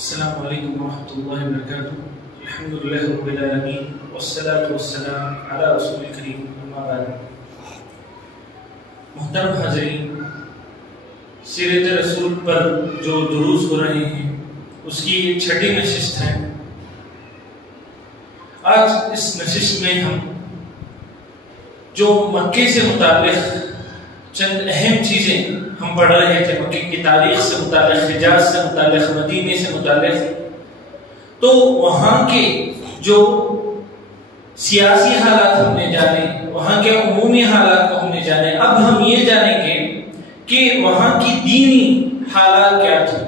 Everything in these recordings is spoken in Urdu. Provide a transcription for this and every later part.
السلام علیکم ورحمۃ اللہ وبرکاتہ. الحمدللہ رب العالمین والصلاة والسلام علی رسول کریم اما بعد. محترم حاضرین، سیرت رسول پر جو دروس ہو رہے ہیں اس کی ایک چھٹی نشست ہے. آج اس نشست میں ہم جو مکے سے متعلق چند اہم چیزیں ہم پڑھ رہے تھے، مکے کی تاریخ سے متعلق، حجاز سے متعلق، مدینے سے متعلق، تو وہاں کے جو سیاسی حالات ہم نے جانے، وہاں کے عمومی حالات کو ہم نے جانے. اب ہم یہ جانیں گے کہ وہاں کی دینی حالات کیا تھے،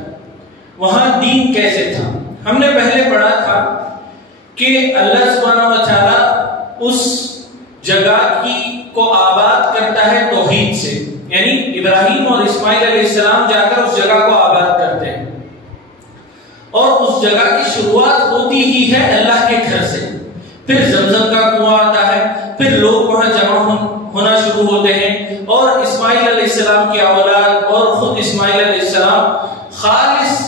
وہاں دین کیسے تھا. ہم نے پہلے پڑھا تھا کہ اللہ سبحانہ و تعالی اس جگہ کو آباد کرتا ہے توحید سے، یعنی ابراہیم اور اسماعیل علیہ السلام جا کر اس جگہ کو آباد کرتے ہیں، اور اس جگہ کی شروعات ہوتی ہی ہے اللہ کے گھر سے. پھر زمزم کا کنواں آتا ہے، پھر لوگ وہاں جمع ہونا شروع ہوتے ہیں، اور اسماعیل علیہ السلام کی اولاد اور خود اسماعیل علیہ السلام خالص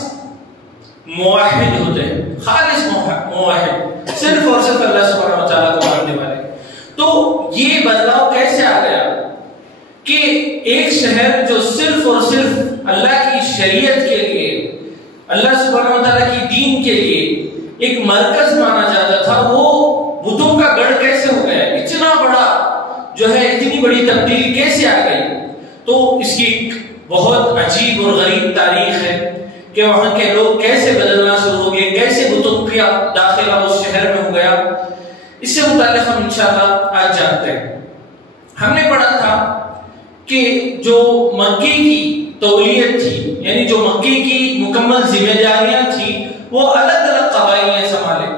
موحد ہوتے ہیں، خالص موحد، صرف اور صرف اللہ سبحانہ و تعالیٰ کو ماننے والے. تو یہ بدلاؤ کیسے آ گیا کہ ایک شہر جو صرف اور صرف اللہ کی شریعت کے لیے، اللہ سبحانہ و تعالیٰ کی دین کے لیے ایک مرکز مانا جاتا تھا، وہ بتوں کا گڑھ کیسے ہو گیا؟ اتنا بڑا جو ہے، اتنی بڑی تبدیلی کیسے آ گئی؟ تو اس کی ایک بہت عجیب اور غریب تاریخ ہے کہ وہاں کے لوگ کیسے بدلنا شروع ہو گئے، کیسے بتوں کا داخلہ اس شہر میں ہو گیا. اس سے متعلق ہم انشاءاللہ آج جانتے ہیں. ہم نے پڑھا تھا کہ جو مکے کی تولیت تھی، یعنی جو مکے کی مکمل ذمہ داریاں تھیں، وہ الگ الگ قبائل نے سنبھالے.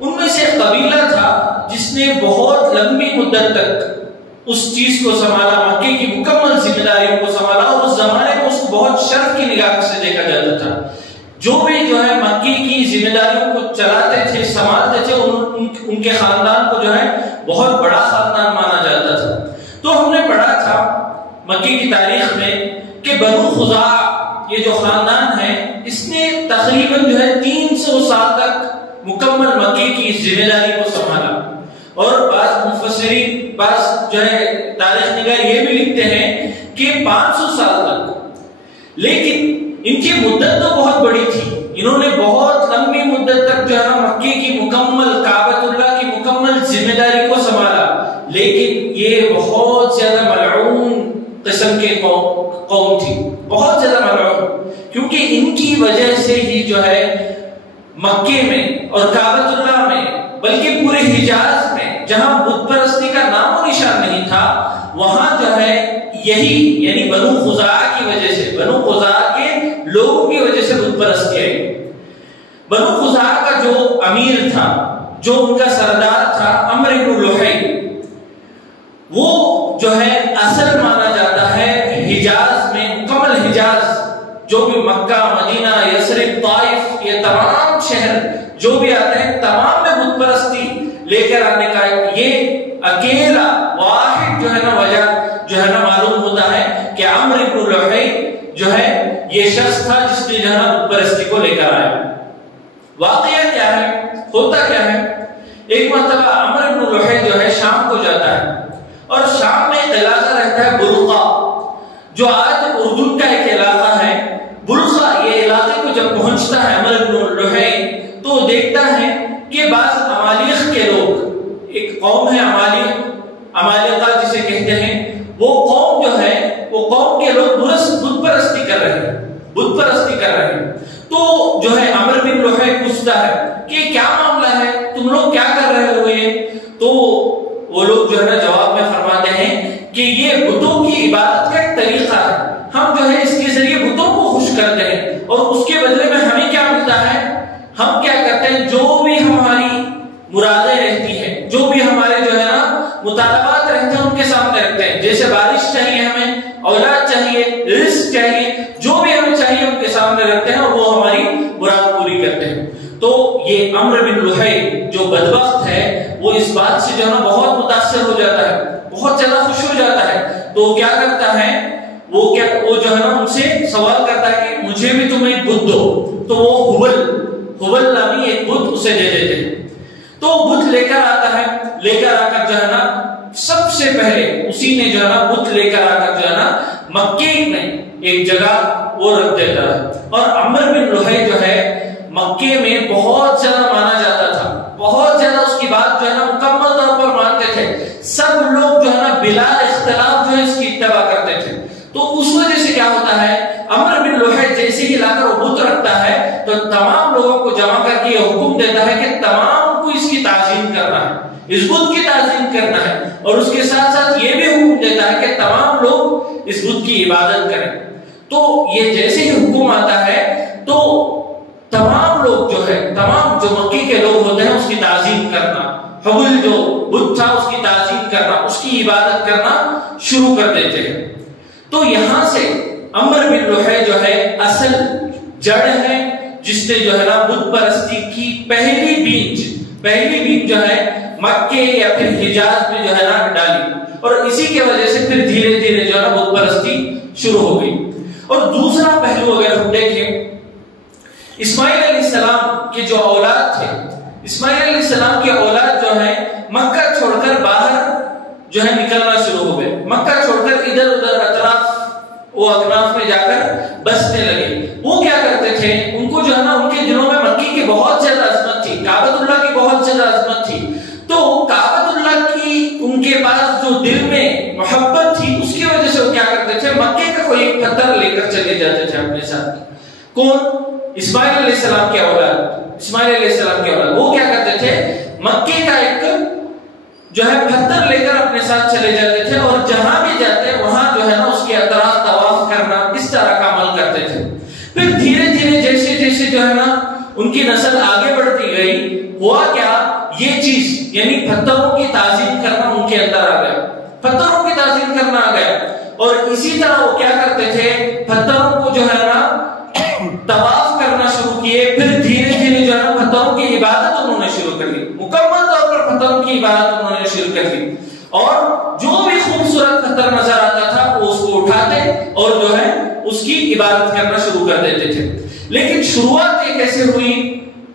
ان میں سے ایک قبیلہ تھا جس نے بہت لمبی مدت تک اس چیز کو سنبھالا، مکے کی مکمل ذمہ داریوں کو سنبھالا، اور اس زمانے میں اس کو بہت شرف کی نگاہ سے دیکھا جاتا تھا. جو بھی جو ہے مکے کی ذمہ داریوں کو چلاتے تھے، سنبھالتے تھے، ان کے خاندان کو جو ہے بہت بڑا خاندان مانا جاتا تھا. تو ہم نے پڑھا تھا مکے کی تاریخ میں کہ بنو خزاعہ، یہ جو خاندان ہے، اس نے تقریباً جو ہے 300 سال تک مکمل مکے کی ذمہ داری کو سنبھالا. اور بعض مفسرین، بعض جو ہے تاریخ نگار یہ بھی لکھتے ہیں کہ 500 سال تک. لیکن ان کی مدت تو بہت بڑی تھی، انہوں نے بہت لمبی مدت تک جو ہے مکے کی مکمل، کعبۃ اللہ کی مکمل ذمہ داری کو سنبھالا. لیکن یہ بہت زیادہ ملعون قسم کے قوم تھی، بہت زیادہ ملعون، کیونکہ ان کی وجہ سے ہی جو ہے مکے میں اور کعبۃ اللہ میں، بلکہ پورے حجاز میں جہاں بت پرستی کا نام و نشان نہیں تھا، وہاں جو ہے یہی، یعنی بنو خزاعہ کی وجہ سے، بنو خزاعہ کے لوگوں کی وجہ سے بت پرستی آئی. بنو خزاعہ کا جو امیر تھا، جو ان کا سردار تھا، عمرو بن لحی، وہ جو ہے اصل مانا جاتا ہے حجاز میں، مکمل حجاز، جو بھی مکہ، مدینہ، یثرب، طائف، یہ تمام شہر جو بھی آتے ہیں، تمام میں بت پرستی لے کر آنے کا یہ اکیلا واحد جو ہے نا وجہ جو ہے نا معلوم ہوتا ہے کہ عمرو بن لحی جو ہے یہ شخص تھا جس نے جو ہے بت پرستی کو لے کر آیا. واقعہ کیا ہے، ہوتا کیا ہے؟ ایک مرتبہ عمرو بن لحی جو ہے شام کو جاتا ہے، اور شام میں ایک علاقہ رہتا ہے بلقا، جو آج اردن کا ایک علاقہ ہے. بلقا، یہ علاقے کو جب پہنچتا ہے عمرو بن لحی، تو دیکھتا ہے کہ بعض عمالیق کے لوگ، ایک قوم ہے عمالقہ جسے کہتے ہیں، وہ قوم جو ہے، وہ قوم کے لوگ بت پرستی کر رہے ہیں، بت پرستی کر رہے ہیں. تو جو ہے عمرو بن لحی پوچھتا ہے کہ کیا معاملہ ہے، تم لوگ کیا کر رہے ہو یہ؟ تو وہ لوگ جو ہے نا جواب میں فرماتے ہیں کہ یہ بتوں کی عبادت کا ایک طریقہ ہے، ہم جو ہے اس کے ذریعے بتوں کو خوش کرتے ہیں، اور اس کے بدلے میں ہمیں کیا ملتا ہے؟ ہم کیا کرتے ہیں، جو بھی ہماری مرادیں رہتی ہیں، جو بھی ہمارے جو ہے نا مطالبات رہتے ہیں، ان کے سامنے رکھتے ہیں. جیسے بارش چاہیے ہمیں، اولاد چاہیے، رزق چاہیے، جو بھی ہمیں چاہیے ان کے سامنے رکھتے ہیں، اور وہ ہماری مراد پوری کرتے ہیں. تو یہ عمرو بن لحی جو بدبخت ہے، وہ اس بات سے جو ہے نا بہت متاثر ہو جاتا ہے، بہت زیادہ خوش ہو جاتا ہے. تو کیا کرتا ہے، وہ جو ہے نا ان سے سوال کرتا ہے کہ مجھے بھی تم ایک بت دو، تو وہ ہبل نامی ایک بت اسے دے دیتے ہیں. تو بت لے کر آتا ہے، لے کر آ کر جو ہے نا سب سے پہلے اسی نے جو ہے نا بت لے کر آ کر جو ہے نا مکے میں ایک جگہ وہ رکھ دیتا ہے. اور عمر بن لوہی جو ہے مکے میں بہت زیادہ مانا جاتا تھا، بہت زیادہ اس کی بات جو ہے نا مکمل طور پر مانتے تھے. سب لوگ جو ہے نا بلا اختلاف جو ہے اس کی اتباع کرتے تھے. تو اس وجہ سے کیا ہوتا ہے، عمر بن لوہی جیسے ہی لا کر وہ بت رکھتا ہے تو تمام لوگوں کو جمع کر کے یہ حکم دیتا ہے کہ تمام کو اس کی تعظیم کرنا ہے، اس بت کی تعظیم کرنا ہے. اور اس کے ساتھ ساتھ یہ بھی حکم دیتا ہے کہ تمام لوگ اس بت کی عبادت کریں. تو یہ جیسے ہی حکم آتا ہے تو تمام لوگ جو ہے، تمام جو مکی کے لوگ ہوتے ہیں اس کی تعظیم کرنا، حبل جو بت تھا اس کی تعظیم کرنا، اس کی عبادت کرنا شروع کر دیتے ہیں. تو یہاں سے عمر بن لوہی جو ہے اصل جڑ ہے جس نے جو ہے نا بت پرستی کی پہلی بیج جو ہے مکے یا پھر حجاز میں جو ہے نا ڈالی. اور اسی کے وجہ سے پھر دھیرے دھیرے جو ہے نا بت پرستی شروع ہو گئی. اور دوسرا پہلو اگر ہم دیکھیں، اسماعیل علیہ السلام کے جو اولاد تھے، اسماعیل علیہ السلام کے اولاد جو ہے مکہ چھوڑ کر باہر جو ہے نکلنا شروع ہو گئے. مکہ چھوڑ کر ادھر ادھر اطراف میں جا کر بسنے لگے. وہ کیا کرتے تھے، ان کو جو ہے نا ان کے دلوں میں مکی کی بہت زیادہ عظمت تھی، کعبۃ اللہ کی بہت زیادہ عظمت تھی. تو کعبۃ اللہ کی ان کے پاس جو دل میں محبت تھی اس کی وجہ سے وہ کیا کرتے تھے، مکے کا کوئی ایک پتھر لے کر چلے جاتے تھے اپنے ساتھ. کون؟ اسماعیل علیہ السلام کے اولاد. اسماعیل علیہ السلام کے اولاد وہ کیا کرتے تھے، مکے کا ایک جو ہے پتھر لے کر اپنے ساتھ چلے جاتے تھے اور جہاں بھی جاتے وہاں جو ہے نا اس کے اطراف طواف کرنا، اس طرح کا عمل کرتے تھے. پھر دھیرے دھیرے جیسے جیسے جو ہے نا ان کی نسل آگے بڑھتی گئی، ہوا کیا، یہ چیز یعنی پتھروں کی تعظیم کرنا ان کے اندر آ گیا، پتھروں کی تعظیم کرنا آ گیا. اور اسی طرح وہ کیا کرتے تھے، پتھروں کو جو ہے نا طواف کرنا شروع کیے. پھر دھیرے دھیرے جو ہے نا پتھروں کی عبادت انہوں نے شروع کر دی، مکمل طور پر پتھروں کی عبادت انہوں نے شروع کر دی. اور جو بھی خوبصورت پتھر نظر آتا تھا وہ اس کو اٹھاتے اور جو ہے اس کی عبادت کرنا شروع کر دیتے تھے. لیکن شروعات یہ کیسے ہوئی،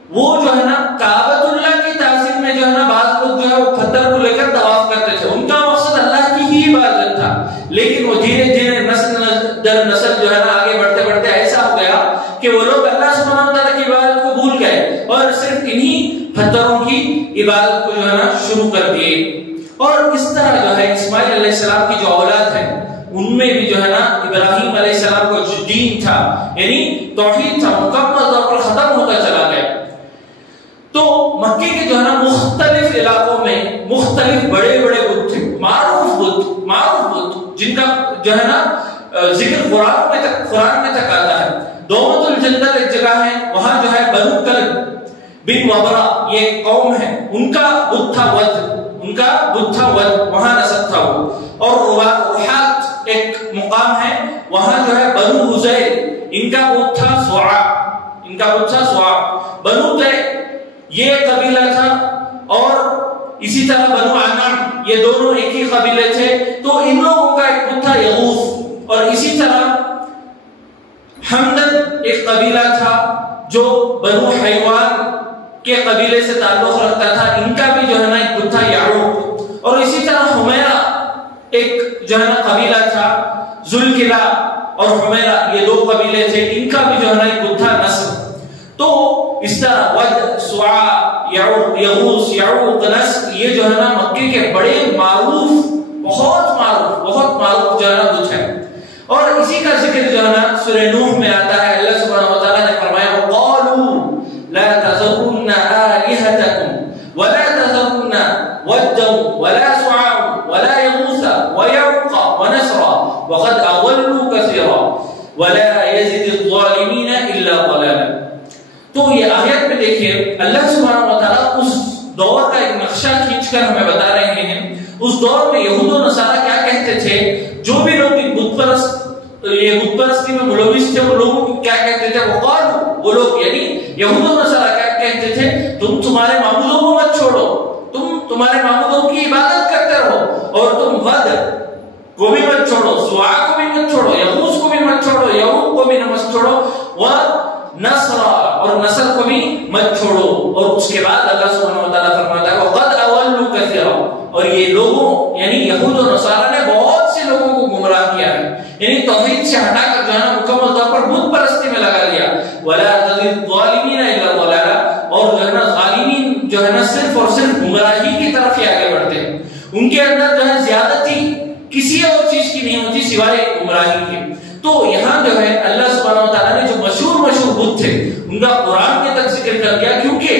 وہ جو ہے نا کعبۃ اللہ کی تعظیم میں جو ہے نا بعض لوگ جو ہے وہ پتھر کو لے کر طواف کرتے تھے، ان کا مقصد اللہ کی ہی عبادت تھا. لیکن وہ دھیرے دھیرے نسل در نسل جو ہے نا آگے بڑھتے بڑھتے ایسا ہو گیا کہ وہ لوگ اللہ سبحانہ وتعالیٰ کی عبادت کو بھول گئے اور صرف انہی پتھروں کی عبادت کو جو ہے نا شروع کر دیے. اور اس طرح جو ہے اسماعیل علیہ السلام کی جو اولاد ہے ان میں بھی جو ہے نا ابراہیم علیہ السلام کو جو دین تھا یعنی توحید تھا مکمل طور پر ختم ہوتا چلا گیا. تو مکے کے جو ہے نا مختلف علاقوں میں مختلف بڑے بڑے بت تھے، معروف بت جن کا جو ہے نا ذکر قرآن میں تک آتا ہے. دومت الجندل ایک جگہ ہے، وہاں جو ہے بنو کلب بن وبرا یہ قوم ہے، ان کا بت تھا ود، وہاں نسب تھا وہ. اور روحات ایک مقام ہے، وہاں جو ہے بنو حزیل ان کا بت تھا سوا. بنو تے یہ قبیلہ تھا اور اسی طرح بنو عنام یہ دونوں ایک ہی قبیلے تھے. تو ان لوگوں کا ایک بت تھا یغوث. اور اسی طرح حمدن ایک قبیلہ تھا جو بنو حیوان کے قبیلے سے تعلق رکھتا تھا، ان کا بھی جو ہے نا ایک بت تھا یعروق. اور اسی طرح حمیرہ ایک جو ہے نا قبیلہ تھا، ذوالکلا اور حمیرہ یہ دو قبیلے تھے، ان کا بھی جو ہے نا ایک بت تھا نصر. تو اس طرح ود، سواع، یغوث، یعروق، نصر یہ جو ہے نا مکے کے بڑے معروف بہت معروف جو ہے نا بت ہے. اور اسی کا ذکر جو ہے نا سورہ نوح میں آتا ہے. اللہ سبحانہ وتعالی نے فرمایا وَقَالُوا لَا تَذَرُنَّ آلِهَتَكُمْ وَلَا تَذَرُنَّ وَدًّا وَلَا سُوَاعًا وَلَا يَغُوثَ وَيَعُوقَ وَنَسْرًا وَقَدْ أَضَلُّوا كَثِيرًا وَلَا يَزِدِ الظَّالِمِينَ إِلَّا ضَلَالًا. تو یہ آیت میں دیکھیے اللہ سبحانہ وتعالی اس دور کا ایک نقشہ کھینچ کر ہمیں بتا رہے ہیں. اس دور میں یہود و نصارہ کیا کہتے تھے، جو بھی لوگ بت پرستی میں ملوث تھے وہ لوگوں کو کیا کہتے تھے، وہ لوگ یعنی یہود و نصارہ کیا کہتے تھے، تم تمہارے معبودوں کو مت چھوڑو، تم تمہارے معبودوں کی عبادت کرتے رہو، اور تم ود کو بھی مت چھوڑو، سواع کو بھی مت چھوڑو، بھی نہ مت چھوڑو، وَنَصْرَ اور نصر کو بھی مت چھوڑو. اور اس کے بعد اللہ سبحانہ و تعالیٰ فرماتا ہے وَقَدْ أَضَلُّوا كَثِيرًا، اور یہ لوگوں یعنی یہود و نصارہ نے بہت سے لوگوں کو گمراہ کیا ہے، یعنی توحید سے ہٹا کر جو ہے نا مکمل طور پر بت پرستی میں لگا لیا. وَلَا تَزِدِ الظَّالِمِينَ إِلَّا ضَلَالًا، اور جو ہے نا ظالمین جو ہے نا صرف اور صرف گمراہی کی طرف ہی آگے بڑھتے ہیں. ان کے اندر جو ہے زیادتی کسی اور چیز کی نہیں ہوتی سوائے گمراہی کے. تو یہاں جو ہے اللہ سبحانہ و تعالیٰ نے جو مشہور بت تھے ان کا قرآن کے تک ذکر کر دیا، کیونکہ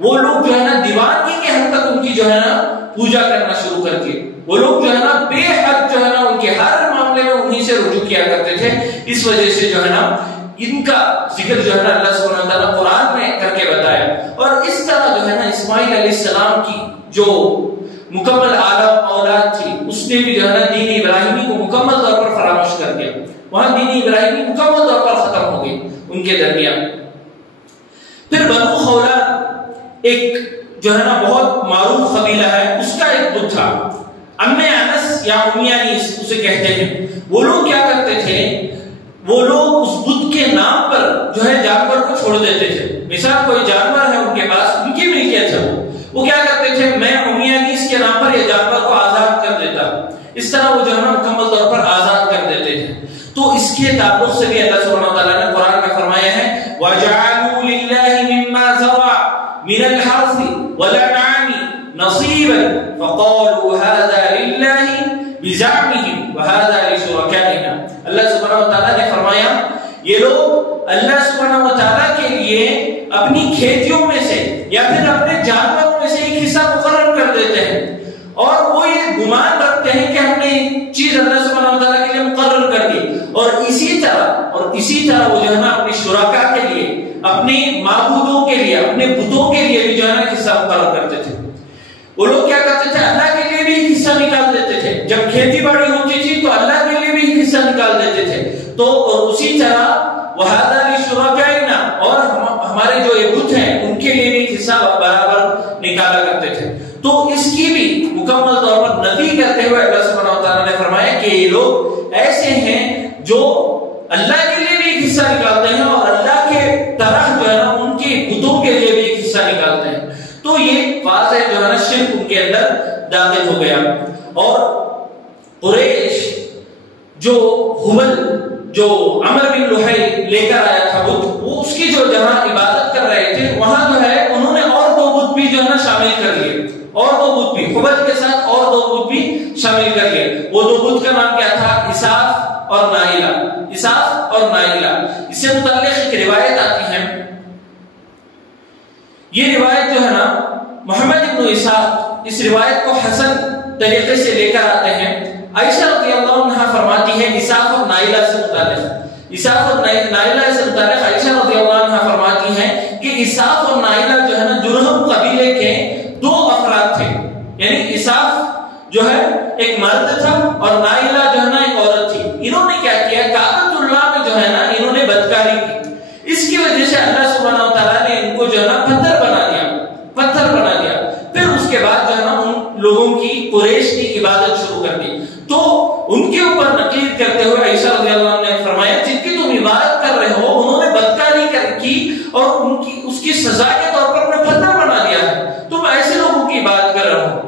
وہ لوگ جو ہے نا دیوانگی کے حد تک ان کی جو ہے نا پوجا کرنا شروع کر دیے. وہ لوگ جو ہے نا بے حد جو ہے نا ان کے ہر معاملے میں انہی سے رجوع کیا کرتے تھے. اس وجہ سے جو ہے نا ان کا ذکر جو ہے نا اللہ سبحانہ وتعالیٰ قرآن میں کر کے بتایا. اور اس طرح جو ہے نا اسماعیل علیہ السلام کی جو مکمل اولاد تھی اس نے بھی جو ہے نا دین ابراہیمی کو مکمل طور پر فراموش کر دیا. وہاں دین ابراہیمی مکمل طور پر ختم ہو گئی ان کے درمیان. پھر بنو خولاد ایک جو ہے نا بہت معروف قبیلہ ہے، اس کا ایک بت تھا امی انس یا امیانیس اسے کہتے ہیں. وہ لوگ کیا کرتے تھے، وہ لوگ اس بت کے نام پر جو ہے جانور کو چھوڑ دیتے تھے. مثال کوئی جانور ہے ان کے پاس، ان کی ملکیت ہے، وہ کیا کرتے تھے میں امیانیس کے نام پر یہ جانور کو آزاد کر دیتا. اس طرح وہ جو ہے نا مکمل طور پر آزاد کر دیتے تھے. تو اس کے تعلق سے بھی اللہ سبحانہ وتعالیٰ نے قرآن میں فرمایا ہے وَجَعَلُوا لِلَّهِ مِمَّا زَرَعَ مِنَ الْحَرْثِ وَالْأَنْعَامِ نَصِيبًا فَقَالُوا هَذَا لِلَّهِ بِزَعْمِهِمْ وَهَذَا لِشُرَكَائِنَا. اللہ سبحانہ وتعالیٰ نے فرمایا یہ لوگ اللہ سبحانہ وتعالیٰ کے لیے اپنی کھیتیوں میں سے یا پھر اپنے جانوروں میں سے ایک حصہ مقرر کر دیتے ہیں، اور وہ یہ گمان رکھتے ہیں کہ ہم نے چیز اللہ سبحانہ وتعالیٰ کے لیے مقرر کر دی. اور اسی طرح وہ جو ہے نا اپنی شرکا کے لیے، اپنے معبودوں کے لیے، اپنے بتوں کے لیے بھی جو ہے نا حصہ مقرر کرتے تھے. وہ لوگ کیا کرتے تھے اللہ کے لیے بھی حصہ نکال دیتے تھے. جب کھیتی باڑی ہوتی تھی تو اللہ کے لیے بھی حصہ نکال دیتے تھے. تو اور اسی طرح وَهَذَا لِشُرَكَائِنَا، اور ہمارے جو یہ بت ہیں ان کے لیے بھی حصہ برابر نکالا کرتے تھے. تو اس کی بھی مکمل طور پر نفی کرتے ہوئے اللہ سبحانہ وتعالیٰ نے فرمایا کہ یہ لوگ ایسے ہیں جو اللہ کے لیے بھی ایک حصہ نکالتے ہیں اور اللہ کے طرح جو ہے نا ان کے بتوں کے لیے بھی ایک حصہ نکالتے ہیں. تو یہ واضح جو ہے نا شرک ان کے اندر داخل ہو گیا. اور قریش جو حبل جو عمر بن لحی لے کر آیا تھا بت، وہ اس کی جو جہاں عبادت کر رہے تھے وہاں جو ہے انہوں نے اور دو بت بھی جو ہے نا شامل کر لیے، اور دو بت بھی حبل کے ساتھ اور دو بت بھی شامل کر لیے. وہ دو بت کا نام کیا تھا؟ اساف اور نائلہ. اساف اور نائلہ. اس سے متعلق ایک روایت آتی ہے. یہ روایت جو ہے نا محمد ابن اسحاق اس روایت کو حسن طریقے سے لے کر آتے ہیں. عائشہ رضی اللہ عنہا فرماتی ہے اساف اور نائلہ سے متعلق عائشہ رضی اللہ عنہا فرماتی ہے کہ اساف اور نائلہ جو ہے نا جرہم قبیلے کے دو افراد تھے. یعنی اساف جو ہے ایک مرد تھا اور نائلہ جو ہے نا ایک عورت تھی. انہوں نے کیا کیا، کعبۃ اللہ میں جو ہے نا انہوں نے بدکاری کی. اس کی وجہ سے اللہ سبحانہ وتعالیٰ نے ان کو جو ہے نا پتھر بنا دیا. پھر اس کے بعد جو ہے نا ان لوگوں کی قریش کی عبادت شروع کر دی. تو ان کے اوپر نقید کرتے ہوئے عائشہ رضی اللہ عنہ نے فرمایا جن کی تم عبادت کر رہے ہو انہوں نے بدکاری کی اور ان کی اس کی سزا کے طور پر انہیں پتھر بنا دیا ہے، تم ایسے لوگوں کی عبادت کر رہے ہو.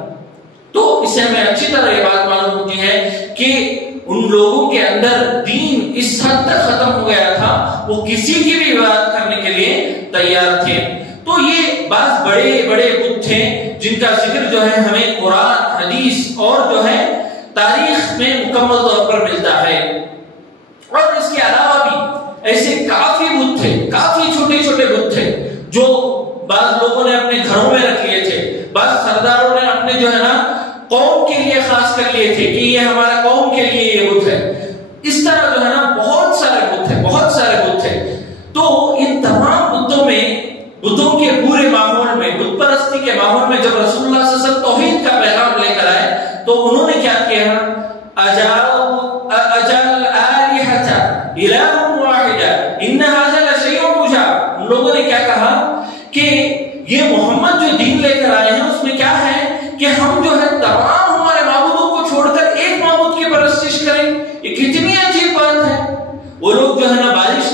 تو اس سے ہمیں اچھی طرح یہ بات معلوم ہوتی ہے کہ ان لوگوں کے اندر دین اس حد تک ختم ہو گیا تھا وہ کسی کی بھی عبادت کرنے کے لیے تیار تھے. تو یہ بعض بڑے بڑے بت تھے جن کا ذکر جو ہے ہمیں قرآن، حدیث اور جو ہے تاریخ میں مکمل طور پر ملتا ہے. اور اس کے علاوہ بھی ایسے کافی بت تھے، کافی چھوٹے چھوٹے بت تھے جو بعض لوگوں نے اپنے گھروں میں رکھ لیے تھے، بعض سرداروں نے اپنے جو ہے نا قوم کے لیے خاص کر لیے تھے کہ یہ ہمارا قوم کے لیے یہ بت ہے. اس طرح جو ہے نا بہت سارے بت تھے. تو ان تمام بتوں کے پورے ماحول میں، بت پرستی کے ماحول میں جب رسول اللہ صلی اللہ علیہ وسلم توحید کا پیغام لے کر آئے تو انہوں نے کیا کیا، اجل الہۃ الہ واحد ان ھذا لشیء عجاب. ان لوگوں نے کیا کہا کہ یہ محمد جو دین لے کر آئے ہیں اس میں کیا ہے کہ ہم جو ہے تمام ہمارے معبودوں کو چھوڑ کر ایک معبود کی پرستش کریں. یہ کتنی عجیب بات ہے. وہ لوگ جو ہے نا بارش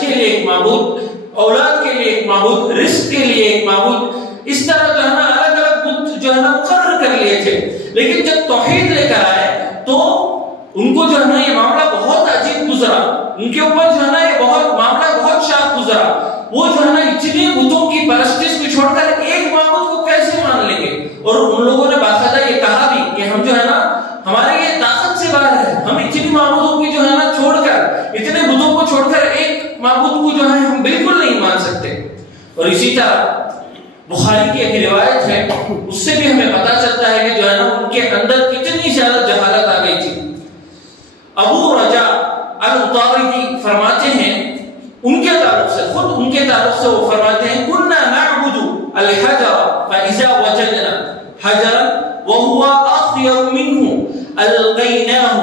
معبود، اولاد کے لیے ایک معبود، رزق کے لیے ایک معبود، اس طرح جو ہے نا الگ الگ بت جو ہے نا مقرر کر لیے تھے. لیکن جب توحید لے کر آئے تو ان کو جو ہے نا یہ معاملہ بہت عجیب گزرا، ان کے اوپر جو ہے نا یہ معاملہ بہت شاق گزرا. وہ جو ہے نا اتنے بتوں کی پرستش کو چھوڑ کر ایک معبود کو کیسے مان لیں گے؟ اور ان لوگوں نے باقاعدہ یہ کہا بھی کہ ہم جو ہے نا ہمارے یہ طاقت سے باہر ہے، ہم اتنی معبودوں کی جو ہے نا چھوڑ کر، اتنے بتوں کو چھوڑ کر ایک معبود کو جو ہے ہم بالکل نہیں مان سکتے. اور اسی طرح بخاری کی ایک روایت ہے، اس سے بھی ہمیں پتہ چلتا ہے کہ جو ہے نا ان کے اندر کتنی زیادہ جہالت آ گئی تھی. ابو رجا العطاردی فرماتے ہیں ان کے تعلق سے، خود ان کے تعلق سے وہ فرماتے ہیں كنا نعبد الحجر فاذا وجدنا حجرا وهو اخير منه القيناه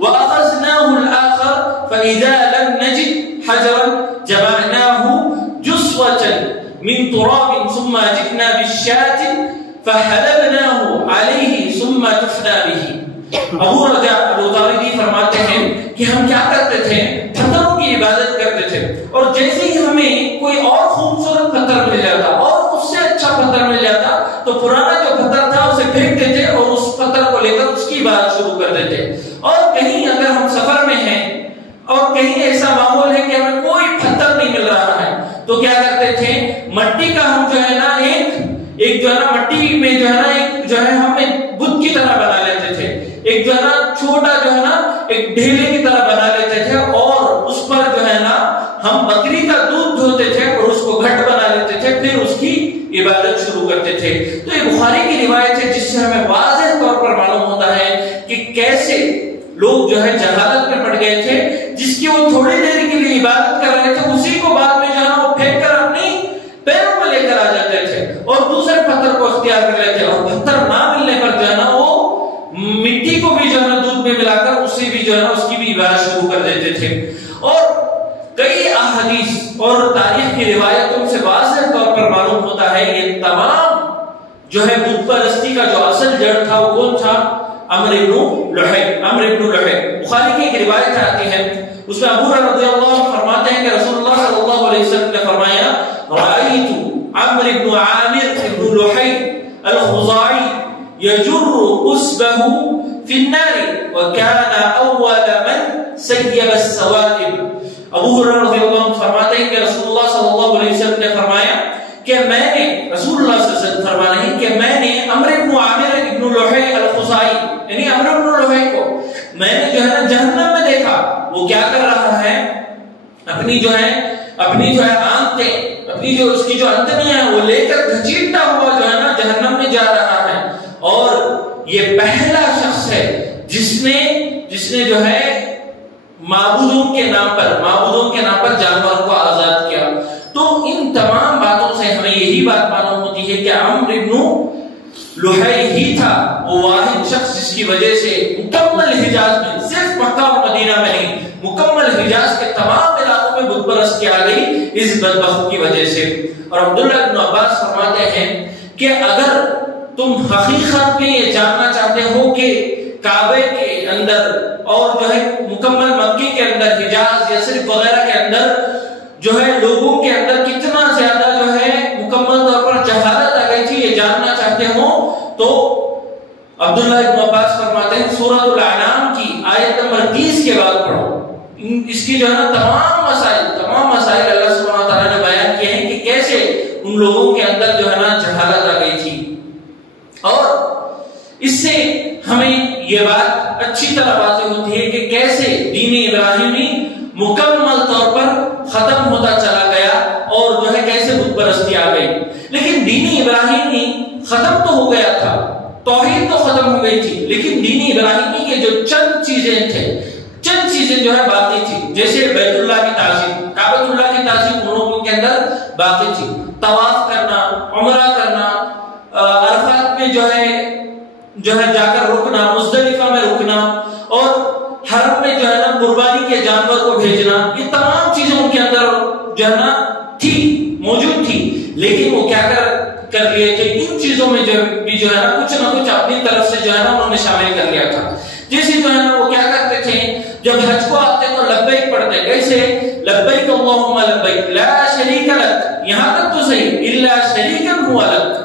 واخذناه الاخر فاذا لم نجد حجرا جمعناه جسوة من تراب ثم جئنا بالشاة فحلبناه عليه ثم تفنى به. ابو رجا العطاردی فرماتے ہیں کہ ہم کیا کرتے تھے، پتھروں کی عبادت کرتے تھے، اور جیسے ہی ہمیں کوئی اور خوبصورت پتھر مل جاتا اور اس سے اچھا پتھر مل جاتا تو پرانا جو پتھر تھا اسے پھینک دیتے اور اس پتھر کو لے کر اس کی عبادت شروع کر دیتے. اور کہیں اگر ہم سفر میں ہیں اور کہیں ایسا ماحول ہے کہ ہمیں کوئی پتھر نہیں مل رہا ہے تو کیا کرتے تھے، مٹی کا ہم جو ہے نا ایک جو ہے نا مٹی میں جو ہے نا ایک جو ہے ہم ایک بت کی طرح بنا لیتے تھے، ایک جو ہے نا چھوٹا جو ہے نا ایک ڈھیلے کی طرح بنا لیتے تھے اور اس پر جو ہے نا ہم بکری کا دودھ دھوتے تھے اور اس کو گھٹ بنا لیتے تھے، پھر اس کی عبادت شروع کرتے تھے. تو یہ بخاری کی روایت ہے جس سے ہمیں واضح طور پر معلوم ہوتا ہے کہ کیسے لوگ جو ہے جہالت میں پڑ گئے تھے، جس کی وہ تھوڑی دیر کے لیے عبادت کر رہے تھے اسی کو بعد میں جو ہے نا وہ پھینک کر اپنی پیروں میں لے کر آ جاتے تھے اور دوسرے پتھر کو اختیار کر لیتے، اور پتھر نہ ملنے پر جو ہے نا وہ مٹی کو بھی جو ہے نا دودھ میں ملا کر اسے بھی جو ہے نا اس کی بھی عبادت شروع کر دیتے تھے. اور کئی احادیث اور تاریخ کی روایتوں سے واضح طور پر معلوم ہوتا ہے یہ تمام جو ہے بت پرستی کا جو اصل جڑ تھا وہ کون تھا؟ عمرو بن لحی. بخاری کی ایک روایت آتی ہے، اس میں ابو ہریرہ رضی اللہ عنہ فرماتے ہیں کہ رسول اللہ صلی اللہ علیہ وسلم نے فرمایا رأیت عمرو بن عامر بن لحی الخزاعی يجر قصبه في النار وكان اول من سيب السوائب. ابو ہریرہ رضی اللہ عنہ فرماتے ہیں کہ رسول اللہ صلی اللہ علیہ وسلم نے فرمایا کہ میں نے، رسول اللہ صلی اللہ علیہ وسلم فرما رہے ہیں کہ میں نے عمرو بن عامر بن لحی الخزاعی یعنی عمرو بن لحی کو میں نے جو ہے نا جہنم میں دیکھا، وہ کیا کر رہا ہے، اپنی جو ہے آنتیں، اپنی جو اس کی جو انتڑیاں ہیں وہ لے کر گھسیٹتا ہوا جو ہے نا جہنم میں جا رہا ہے. اور یہ پہلا شخص ہے جس نے جو ہے معبودوں کے نام پر جانور کو آزاد کیا. تو ان تمام باتوں سے ہمیں یہی بات معلوم ہوتی ہے کہ عمرو بن لحی ہی تھا وہ واحد شخص جس کی وجہ سے مکمل حجاز میں، صرف مکہ اور مدینہ میں نہیں، مکمل حجاز کے تمام علاقوں میں بت پرستی آ گئی اس بدبخت کی وجہ سے. اور عبداللہ بن عباس فرماتے ہیں کہ اگر تم حقیقت میں یہ جاننا چاہتے ہو کہ کعبے کے اندر اور جو ہے مکمل مکے کے اندر، حجاز یا صرف وغیرہ کے اندر جو ہے لوگوں کے اندر کتنا زیادہ جو ہے مکمل طور پر جہالت آ گئی تھی، یہ جاننا چاہتے ہو تو عبداللہ بن عباس فرماتے ہیں سورۃ الانعام کی آیت نمبر 30 کے بعد پڑھو. اس کی جو ہے نا تمام مسائل اللہ سبحانہ تعالیٰ نے بیان کیے ہیں کہ کیسے ان لوگوں کے اندر جو ہے نا جہالت آ گئی تھی. اور اس سے ہمیں یہ بات اچھی طرح واضح ہوتی ہے کہ کیسے دین ابراہیمی مکمل طور پر ختم ہوتا چلا گیا اور جو ہے کیسے بت پرستی آ گئی. لیکن دین ابراہیمی ختم تو ہو گیا تھا، توحید تو ختم ہو گئی تھی، لیکن دین ابراہیمی کے جو چند چیزیں جو ہے باقی تھی، جیسے بیت اللہ کی تعظیم، کعبۃ اللہ کی تعظیم ان لوگوں کے اندر باقی تھی، طواف کرنا، عمرہ کرنا، عرفات میں جو ہے جا کر رکنا، مزدلفہ میں رکنا، اور حرم میں جو ہے نا قربانی کے جانور کو بھیجنا، یہ تمام چیزیں ان کے اندر جو ہے نا موجود تھی. لیکن وہ کیا کر لیے تھے، ان چیزوں میں جو ہے نا کچھ نہ کچھ اپنی طرف سے جو ہے نا انہوں نے شامل کر لیا تھا. جیسے جو ہے نا وہ کیا کرتے تھے، جب حج کو آتے تو لبیک پڑھتے. کیسے لبیک لبیک اللہم لبیک لا شریک لک، یہاں تک تو صحیح، الا شریکا هو لک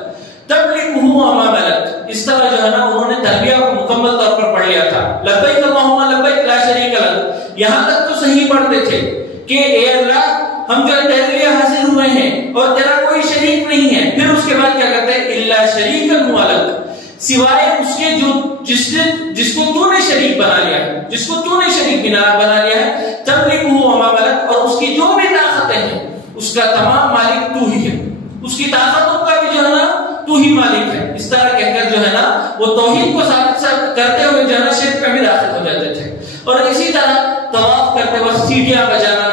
تملکہ وما ملک، اس طرح جو ہے نا انہوں نے تلبیہ کو مکمل طور پر پڑھ لیا تھا. لبیک اللہم لبیک لا شریک لک، یہاں تک تو صحیح پڑھتے تھے کہ اے اللہ ہم جو تیرے لیے حاضر ہوئے ہیں اور تیرا کوئی شریک نہیں ہے. پھر اس کے بعد کیا کہتے ہیں؟ الا شریکا هو لک، سوائے اس کے جو جس کو تو نے شریک بنا لیا ہے، جس کو تو نے شریک بنا لیا ہے، تملکہ وما ملک، اور اس کی جو بھی طاقتیں ہیں اس کا تمام مالک تو ہی ہے، اس کی طاقتوں کا بھی جو ہے نا تو ہی مالک ہے. اس طرح کہہ کر جو ہے نا وہ توحید کو ثابت کرتے ہوئے جو ہے نا شرک میں بھی داخل ہو جاتے تھے. اور اسی طرح طواف کرتے وقت سیٹیاں بجانا،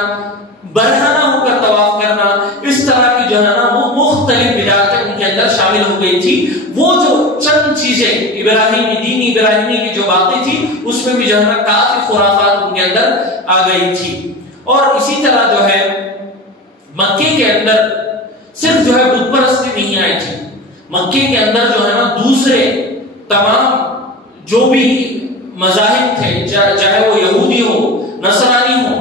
برہنہ ہو کر طواف کرنا، اس طرح کی جو ہے نا وہ مختلف بدعتیں ان کے اندر شامل ہو گئی تھی. وہ جو چند چیزیں ابراہیمی دین ابراہیمی کی جو باتیں تھی اس میں بھی جو ہے نا کافی خرافات ان کے اندر آ گئی تھی. اور اسی طرح جو ہے مکے کے اندر صرف جو ہے بت پرستی نہیں آئی تھی، مکے کے اندر جو ہے نا دوسرے تمام جو بھی مذاہب تھے، چاہے وہ یہودی ہو، نصرانی ہو،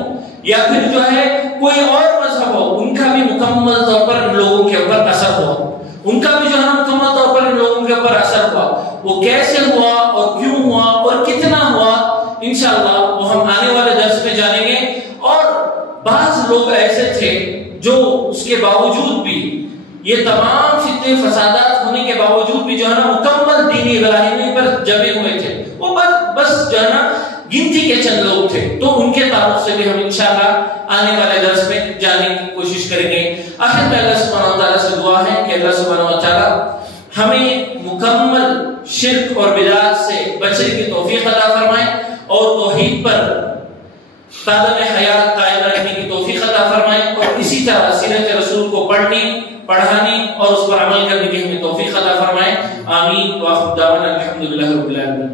یا پھر جو ہے کوئی اور مذہب ہو، ان کا بھی مکمل طور پر ان لوگوں کے اوپر اثر ہوا، ان کا بھی جو ہے مکمل طور پر ان لوگوں کے اوپر اثر ہوا. وہ کیسے ہوا اور کیوں ہوا اور کتنا ہوا انشاءاللہ وہ ہم آنے والے درس میں جانیں گے. اور بعض لوگ ایسے تھے جو اس کے باوجود بھی یہ تمام فتنے فسادات ہونے کے باوجود بھی جو ہے نا مکمل دین ابراہیمی پر جمے ہوئے تھے. وہ بس جو ہے نا گنتی کے چند لوگ تھے. تو ان کے تعلق سے بھی ہم انشاءاللہ آنے والے درس میں جاننے کی کوشش کریں گے. آخر میں اللہ سبحانہ وتعالیٰ سے دعا ہے کہ اللہ سبحانہ وتعالیٰ ہمیں مکمل شرک اور بدعات سے بچنے کی توفیق عطا فرمائے اور توحید پر قدم حیات قائم رکھنے کی توفیق عطا فرمائے، اور اسی طرح سیرت رسول کو پڑھانی اور اس پر عمل کرنے کی ہمیں توفیق عطا فرمائے. آمین. وآخر دعوانا الحمدللہ رب العالمین.